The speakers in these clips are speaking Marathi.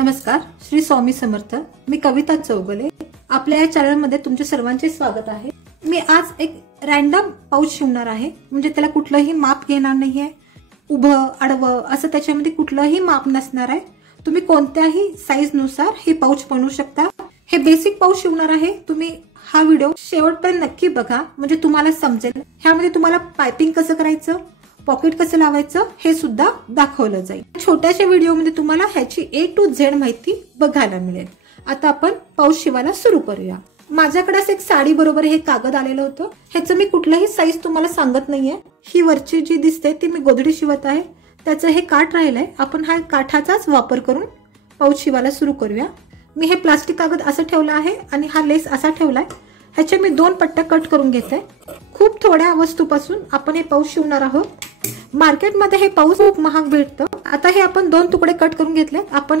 नमस्कार, श्री स्वामी समर्थ। मी कविता चौगले। आपल्या या चॅनलमध्ये तुमचे सर्वांचे स्वागत आहे। मी आज एक रॅन्डम पाऊच शिवणार आहे, म्हणजे त्याला कुठलंही माप घेणार नाहीये। उभं आडवं असं त्याच्यामध्ये कुठलंही माप नसणार आहे। तुम्ही कोणत्याही साईज नुसार हे पाऊच बनवू शकता। हे बेसिक पाऊच शिवणार आहे। तुम्ही हा व्हिडिओ शेवटपर्यंत नक्की बघा, म्हणजे तुम्हाला समजेल। ह्यामध्ये तुम्हाला पाइपिंग कसं करायचं, पॉकेट कसं लावायचं हे सुद्धा दाखवलं जाईल। छोट्याशा व्हिडिओमध्ये तुम्हाला ह्याची A to Z माहिती बघायला मिळेल। आता आपण पाऊच शिवायला सुरू करूया। माझ्याकडे असं एक साडी बरोबर हे कागद आलेलं होतं। ह्याचं मी कुठलाही साईज तुम्हाला सांगत नाहीये। ही वरची जी दिसते ती मी गोधडी शिवत आहे। त्याचं हे काठ राहिलंय, आपण हा काठाचाच वापर करून पाऊच शिवायला सुरू करूया। मी हे प्लास्टिक कागद असं ठेवलं आहे आणि हा लेस असा ठेवलाय। ह्याचे मी 2 पट्ट्या कट करून घेते। खूप थोड्या वस्तूपासून आपण हे पाऊच शिवणार आहोत। मार्केटमध्ये हे पाऊच खूप महाग भेटतं। आता हे आपण 2 तुकडे कट करून घेतले। आपण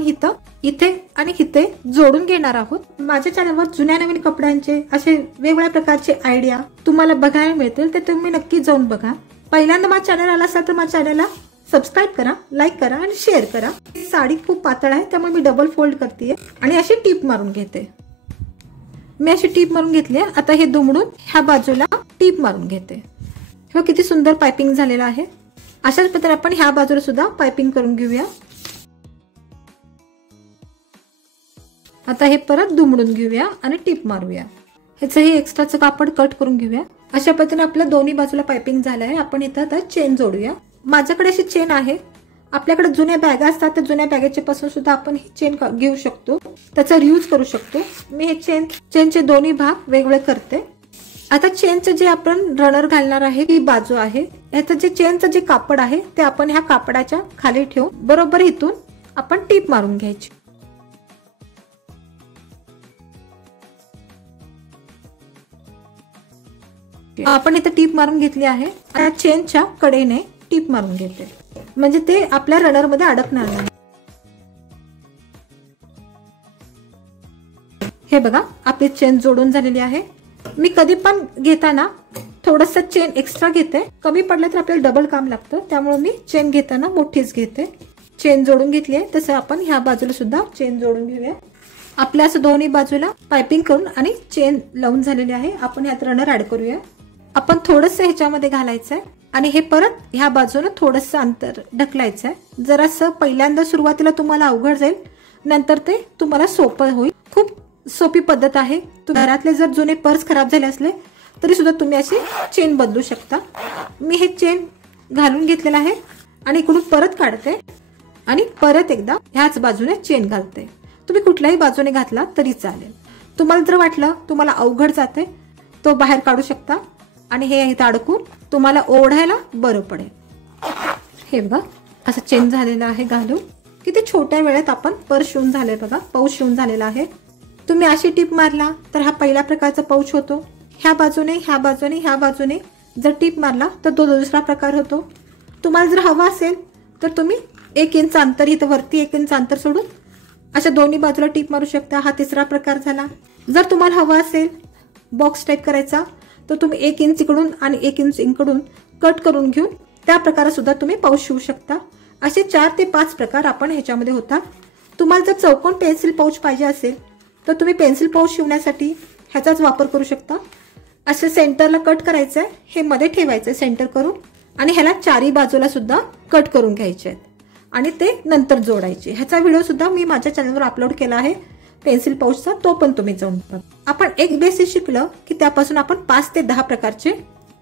इथे आणि इथे जोडून घेणार आहोत। माझ्या चॅनलवर जुन्या नवीन कपड्यांचे असे वेगवेगळ्या प्रकारचे आयडिया तुम्हाला बघायला मिळतील, ते तुम्ही नक्की जाऊन बघा। पहिल्यांदा माझ्या चॅनल आला असाल तर माझ्या चॅनलला सबस्क्राइब करा, लाईक करा आणि शेअर करा। साडी खूप पातळ आहे त्यामुळे मी डबल फोल्ड करते आणि अशी टीप मारून घेते। मी अशी टीप मारून घेतली। आता हे दुमडून ह्या बाजूला टीप मारून घेते। हे किती सुंदर पाइपिंग झालेलं आहे। अशाच पद्धतीने आपण ह्या बाजूला सुद्धा पाइपिंग करून घेऊया। आता हे परत दुमडून घेऊया आणि टीप मारूया। ह्याचं हे एक्स्ट्राचं कापड कट करून घेऊया। अशा पद्धतीने आपल्या दोन्ही बाजूला पाइपिंग झालं आहे। आपण इथं आता चेन जोडूया। माझ्याकडे अशी चेन आहे। आपल्याकडे जुन्या बॅग असतात, त्या जुन्या बॅगेच्या पासून सुद्धा आपण ही चेन घेऊ शकतो, त्याचा रियूज करू शकतो। मी हे चेनचे दोन्ही भाग वेगवेगळे करते। आता चेनचं जे आपण रनर घालणार आहे ही बाजू आहे। याचं जे चेनचं जे कापड आहे ते आपण ह्या कापडाच्या खाली ठेवून बरोबर इथून आपण टीप मारून घ्यायची। आपण इथे टीप मारून घेतली आहे। आता चेनच्या कडेने टीप मारून घेते, म्हणजे ते आपल्या रनर मध्ये अडकणार नाही। हे बघा, आपली चेन जोडून झालेली आहे। मी कधी पण घेताना थोडस चेन एक्स्ट्रा घेते। कमी पडलं तर आपल्याला डबल काम लागतं, त्यामुळे मी चेन घेताना मोठीच घेते। चेन जोडून घेतली आहे, तसं आपण ह्या बाजूला सुद्धा चेन जोडून घेऊया। आपल्या असं दोन्ही बाजूला पाइपिंग करून आणि चेन लावून झालेली आहे। आपण यात रनर ऍड करूया। आपण थोडंसं ह्याच्यामध्ये घालायचंय आणि हे परत ह्या बाजूला थोडंसं अंतर ढकलायचंय। जरासं पहिल्यांदा सुरुवातीला तुम्हाला अवघड जाईल, नंतर ते तुम्हाला सोपं होईल। खूप सोपी पद्धत आहे। घरातले जर जुने पर्स खराब झाले असले तरी सुद्धा तुम्ही अशी चेन बदलू शकता। मी हे चेन घालून घेतलेलं आहे आणि इकडून परत काढते आणि परत एकदा ह्याच बाजूने चेन घालते। तुम्ही कुठल्याही बाजूने घातला तरी चालेल। तुम्हाला जर वाटलं तुम्हाला अवघड जाते तो बाहेर काढू शकता आणि हे इथं अडकून तुम्हाला ओढायला बरं पडेल। हे बघा, असं चेन झालेलं आहे घालून। किती छोट्या वेळेत आपण पर्स शिवून झाले बघा, पाऊच शिवून झालेला आहे। तुम्ही अशी टीप मारला तर हा पहिल्या प्रकारचा पाऊच होतो। ह्या बाजूने ह्या बाजूने ह्या बाजूने जर टीप मारला तर तो दुसरा प्रकार होतो। तुम्हाला जर हवा असेल तर तुम्ही 1 इंच अंतर, इथं वरती 1 इंच अंतर सोडून अशा दोन्ही बाजूला टीप मारू शकता। हा तिसरा प्रकार झाला। जर तुम्हाला हवा असेल बॉक्स टाईप करायचा तर तुम्ही 1 इंच इकडून आणि 1 इंच इकडून कट करून घेऊन त्या प्रकारे सुद्धा तुम्ही पाऊच शिवू शकता। असे 4 ते 5 प्रकार आपण ह्याच्यामध्ये होतात। तुम्हाला जर चौकोन पेन्सिल पाऊच पाहिजे असेल तर तुम्ही पेन्सिल पाऊच शिवण्यासाठी ह्याचाच वापर करू शकता। असे सेंटरला कट करायचंय, हे मध्ये ठेवायचंय सेंटर करून आणि ह्याला चारी बाजूला सुद्धा कट करून घ्यायचे आहेत आणि ते नंतर जोडायचे। ह्याचा व्हिडिओ सुद्धा मी माझ्या चॅनलवर अपलोड केला आहे पेन्सिल पाऊचचा, तो पण तुम्ही जाऊन बघा। आपण एक बेसिक शिकलं की त्यापासून आपण 5 ते 10 प्रकारचे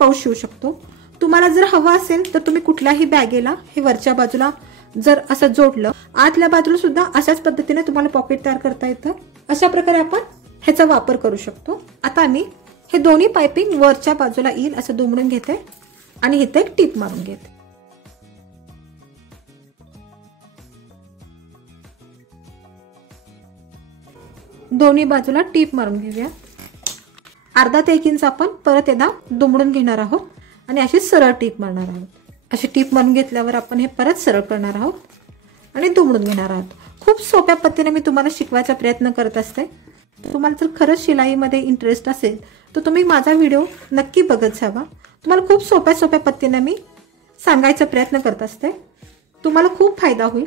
पाऊच शिवू शकतो। तुम्हाला जर हवा असेल तर तुम्ही कुठल्याही बॅगेला हे वरच्या बाजूला जर असं जोडलं, आतल्या बाजूला सुद्धा अशाच पद्धतीने तुम्हाला पॉकेट तयार करता येतं। अशा प्रकारे आपण ह्याचा वापर करू शकतो। आता मी हे दोन्ही पाइपिंग वरच्या बाजूला येईल असं दुमडून घेते आणि इथे एक टीप मारून घेते। दोन्ही बाजूला टीप मारून घेऊया। अर्धा ते 1 इंच आपण परत एकदा दुमडून घेणार आहोत आणि अशी सरळ टीप मारणार आहोत। अशी टीप मारून घेतल्यावर आपण हे परत सरळ करणार आहोत आणि दुमडून घेणार आहोत। खूप सोप्या पद्धतीने मी तुम्हाला शिकवायचा प्रयत्न करत असते। तुम्हाला जर खरंच शिलाईमध्ये इंटरेस्ट असेल तर तुम्ही माझा व्हिडिओ नक्की बघत जावा। तुम्हाला खूप सोप्या पद्धतीने मी सांगायचा प्रयत्न करत असते, तुम्हाला खूप फायदा होईल।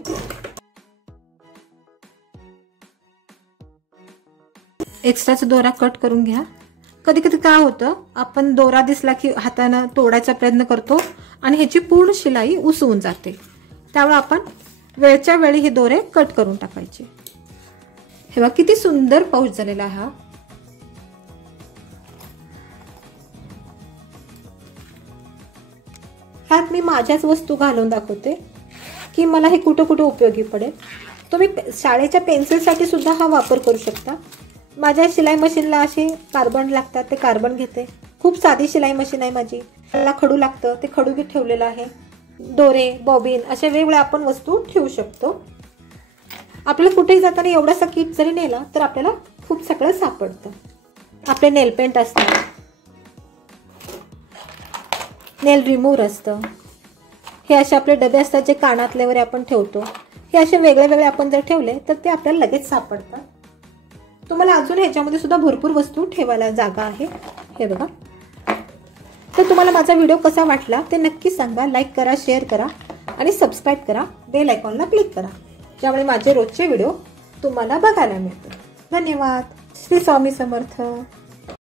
एक्स्ट्राचा दोरा कट करून घ्या. कधी कधी काय होतं, आपण दोरा दिसला की हाताने तोडायचा प्रयत्न करतो आणि ह्याची पूर्ण शिलाई उसवून जाते. त्यामुळे आपण वेळच्या वेळी हे दोरे कट करून टाकायचे. हे बघा किती सुंदर पाऊच झालेला हा. ह्यात मी माझ्याच वस्तू घालून दाखवते की मला हे कुठं कुठं उपयोगी पडेल. तुम्ही शाळेच्या पेन्सिलसाठी सुद्धा हा वापर करू शकता. माझ्या शिलाई मशीनला असे कार्बन लागतात, ते कार्बन घेते. खूप साधी शिलाई मशीन आहे माझी. मला खडू लागतं, ते खडू घेत ठेवलेलं आहे. दोरे, बॉबिन अशा वेगवेगळ्या आपण वस्तू ठेवू शकतो. आपल्याला कुठेही जाताना एवढासा किट जरी नेला तर आपल्याला खूप सगळं सापडतं. आपले नेल पेंट असतं, नेल रिमूव्हर असतं. हे असे आपले डबे असतात जे कानातले वगैरे आपण ठेवतो. हे असे वेगळे वेगळे आपण जर ठेवले तर ते आपल्याला लगेच सापडतात. तुम्हाला अजून ह्याच्यामध्ये सुद्धा भरपूर वस्तू ठेवायला जागा आहे. हे बघा. तर तुम्हाला माझा व्हिडिओ कसा वाटला ते नक्की सांगा. लाईक करा, शेअर करा आणि सबस्क्राईब करा. बेल आयकॉनला क्लिक करा, ज्यामुळे माझे रोजचे व्हिडिओ तुम्हाला बघायला मिळतील. धन्यवाद. श्री स्वामी समर्थ.